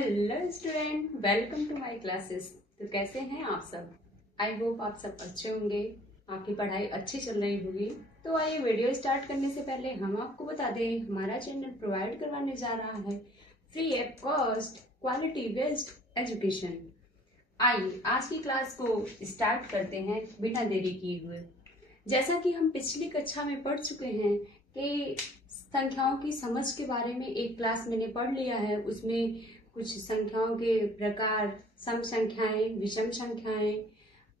Hello student, welcome to my classes. तो कैसे हैं आप सब? आई होप आप सब अच्छे होंगे, आपकी पढ़ाई अच्छी चल रही होगी। तो आइए वीडियो स्टार्ट करने से पहले हम आपको बता दें, हमारा चैनल प्रोवाइड करवाने जा रहा है free of cost quality based education. आइए आज की क्लास को स्टार्ट करते हैं बिना देरी किए हुए। जैसा कि हम पिछली कक्षा में पढ़ चुके हैं कि संख्याओं की समझ के बारे में एक क्लास मैंने पढ़ लिया है। उसमें कुछ संख्याओं के प्रकार, सम संख्याएं, विषम संख्याएं,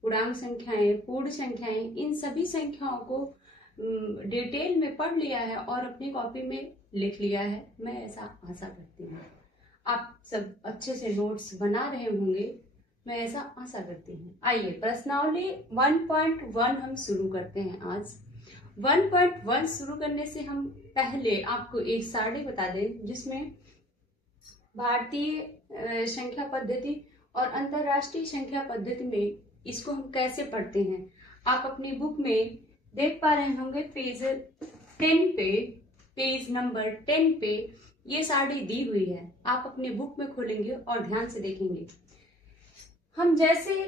पूर्णांक संख्याएं, पूर्ण संख्याएं, इन सभी संख्याओं को डिटेल में पढ़ लिया है और अपनी कॉपी में लिख लिया है। मैं ऐसा आशा करती हूँ आप सब अच्छे से नोट्स बना रहे होंगे, मैं ऐसा आशा करती हूँ। आइए प्रश्नावली 1.1 हम शुरू करते हैं। आज 1.1 शुरू करने से हम पहले आपको एक सारणी बता दें जिसमें भारतीय संख्या पद्धति और अंतरराष्ट्रीय संख्या पद्धति में इसको हम कैसे पढ़ते हैं। आप अपनी बुक में देख पा रहे होंगे पेज 10 पे, पेज नंबर 10 पे ये सारणी दी हुई है। आप अपने बुक में खोलेंगे और ध्यान से देखेंगे। हम जैसे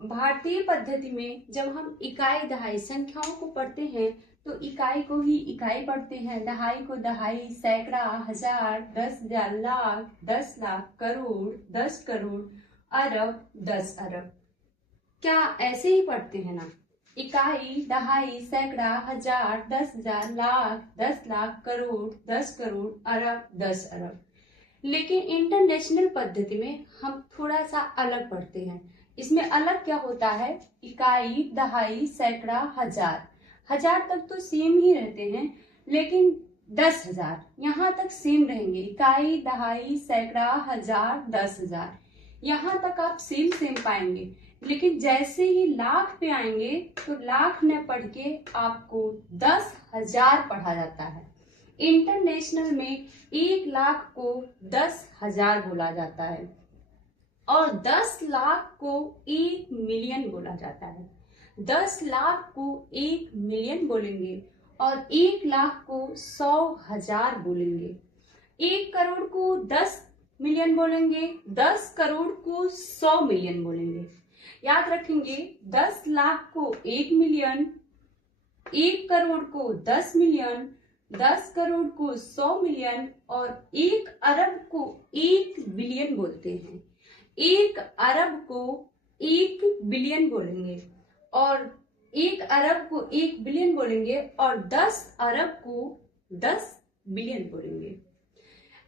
भारतीय पद्धति में जब हम इकाई दहाई संख्याओं को पढ़ते हैं तो इकाई को ही इकाई पढ़ते हैं, दहाई को दहाई, सैकड़ा, हजार, 10,000, लाख, 10 लाख, करोड़, 10 करोड़, अरब, 10 अरब। क्या ऐसे ही पढ़ते हैं ना? इकाई, दहाई, सैकड़ा, हजार, 10,000, लाख, 10 लाख, करोड़, 10 करोड़, अरब, 10 अरब। लेकिन इंटरनेशनल पद्धति में हम थोड़ा सा अलग पढ़ते हैं। इसमें अलग क्या होता है? इकाई, दहाई, सैकड़ा, हजार, हजार तक तो सेम ही रहते हैं, लेकिन 10,000 यहाँ तक सेम रहेंगे। इकाई, दहाई, सैकड़ा, हजार, 10,000 यहाँ तक आप सेम पाएंगे। लेकिन जैसे ही लाख पे आएंगे तो लाख न पढ़ के आपको 10,000 पढ़ा जाता है। इंटरनेशनल में 1 लाख को 10,000 बोला जाता है और 10 लाख को 1 मिलियन बोला जाता है। 10 लाख को 1 मिलियन बोलेंगे और 1 लाख को 100,000 बोलेंगे। 1 करोड़ को 10 मिलियन बोलेंगे, 10 करोड़ को 100 मिलियन बोलेंगे। याद रखेंगे, 10 लाख को 1 मिलियन, 1 करोड़ को 10 मिलियन, 10 करोड़ को 100 मिलियन और 1 अरब को 1 बिलियन बोलते हैं। 1 अरब को 1 बिलियन बोलेंगे और 1 अरब को 1 बिलियन बोलेंगे और 10 अरब को 10 बिलियन बोलेंगे।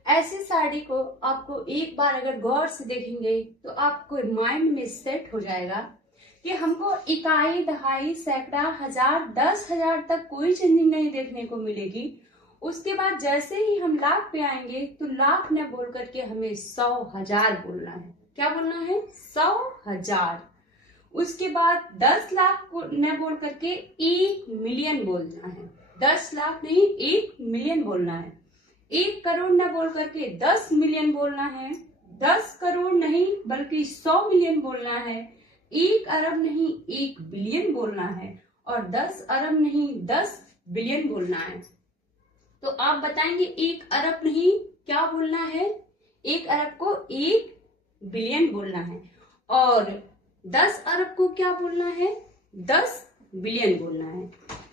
ऐसी सारणी को आपको एक बार अगर गौर से देखेंगे तो आपको माइंड में सेट हो जाएगा कि हमको इकाई, दहाई, सैकड़ा, हजार, 10,000 तक कोई चेंजिंग नहीं देखने को मिलेगी। उसके बाद जैसे ही हम लाख पे आएंगे तो लाख न बोल करके हमें 100,000 बोलना है। क्या बोलना है? 100,000। उसके बाद 10 लाख को न बोल करके 1 मिलियन बोलना है। 10 लाख नहीं, 1 मिलियन बोलना है। 1 करोड़ न बोल करके 10 मिलियन बोलना है। 10 करोड़ नहीं बल्कि 100 मिलियन बोलना है। 1 अरब नहीं 1 बिलियन बोलना है और 10 अरब नहीं 10 बिलियन बोलना है। तो आप बताएंगे 1 अरब नहीं क्या बोलना है? 1 अरब को 1 बिलियन बोलना है और 10 अरब को क्या बोलना है? 10 बिलियन बोलना है।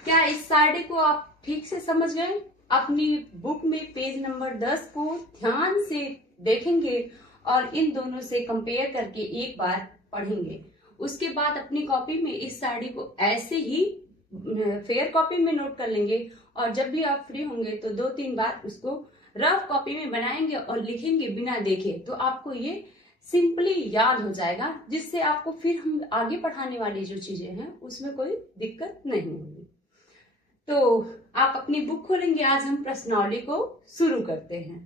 क्या इस सारणी को आप ठीक से समझ गए? अपनी बुक में पेज नंबर 10 को ध्यान से देखेंगे और इन दोनों से कंपेयर करके एक बार पढ़ेंगे। उसके बाद अपनी कॉपी में इस सारणी को ऐसे ही फेयर कॉपी में नोट कर लेंगे और जब भी आप फ्री होंगे तो 2-3 बार उसको रफ कॉपी में बनाएंगे और लिखेंगे बिना देखे, तो आपको ये सिंपली याद हो जाएगा, जिससे आपको फिर हम आगे पढ़ाने वाली जो चीजें हैं उसमें कोई दिक्कत नहीं होगी। तो आप अपनी बुक खोलेंगे। आज हम प्रश्नावली को शुरू करते हैं।